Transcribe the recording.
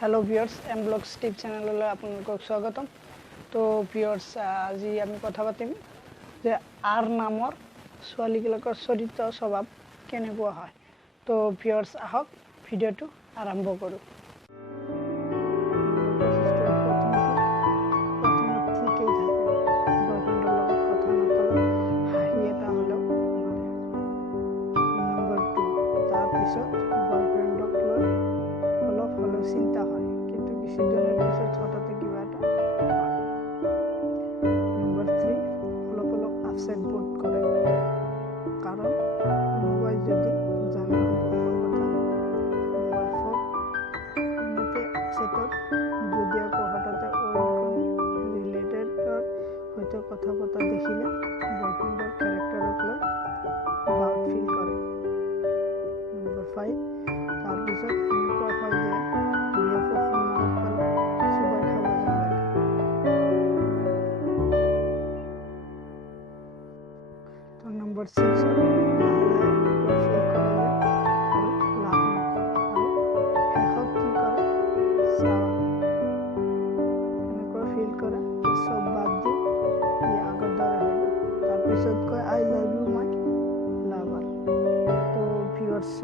Hello' viewers M blogs টিপ চেনেললৈ আপোনালোকক স্বাগতম। তো ভিউয়াৰ্স আজি আমি কথা পাতিম যে আৰ নামৰ ছোৱালীবিলাকৰ চৰিত্ৰ স্বভাৱ কেনেকুৱা হয়। তো ভিউয়াৰ্স আহক ভিডিঅ'টো আৰম্ভ কৰোঁ। বয়ফ্ৰেণ্ডক লৈ অলপ হ'লেও চিন্তা হয়, কিন্তু কিছুদিনৰ পিছত হঠাতে কিবা এটা হয়। নম্বৰ 3 অলপ আপছেট বোধ কৰে, কাৰণ কোনোবাই যদি জানে সম্পৰ্কৰ কথা। নম্বৰ 4 এনেতে আপছেটত যদি আকৌ হঠাতে ৰিলেটেডৰ সৈতে কথা পতা দেখিলে বয়ফ্ৰেণ্ডৰ কেৰেক্টাৰক লৈ ডাউট ফিল কৰে। নম্বৰ 5 তাৰপিছত এনেকুৱা হয় যে বিএফক সন্মুখত পালে চুবাই খাব যেন লাগে। তো নম্বৰ 6 লাহে লাহে এনেকুৱা ফিল কৰে যে আৰু লাভ নকৰে, আৰু শেষত কি কৰে এনেকুৱা ফিল কৰে যে চব বাদ দিম, ই আগৰ দৰে হৈ গ'ল। তাৰপিছত কয় I love you my lover. তো ভিউয়াৰ্স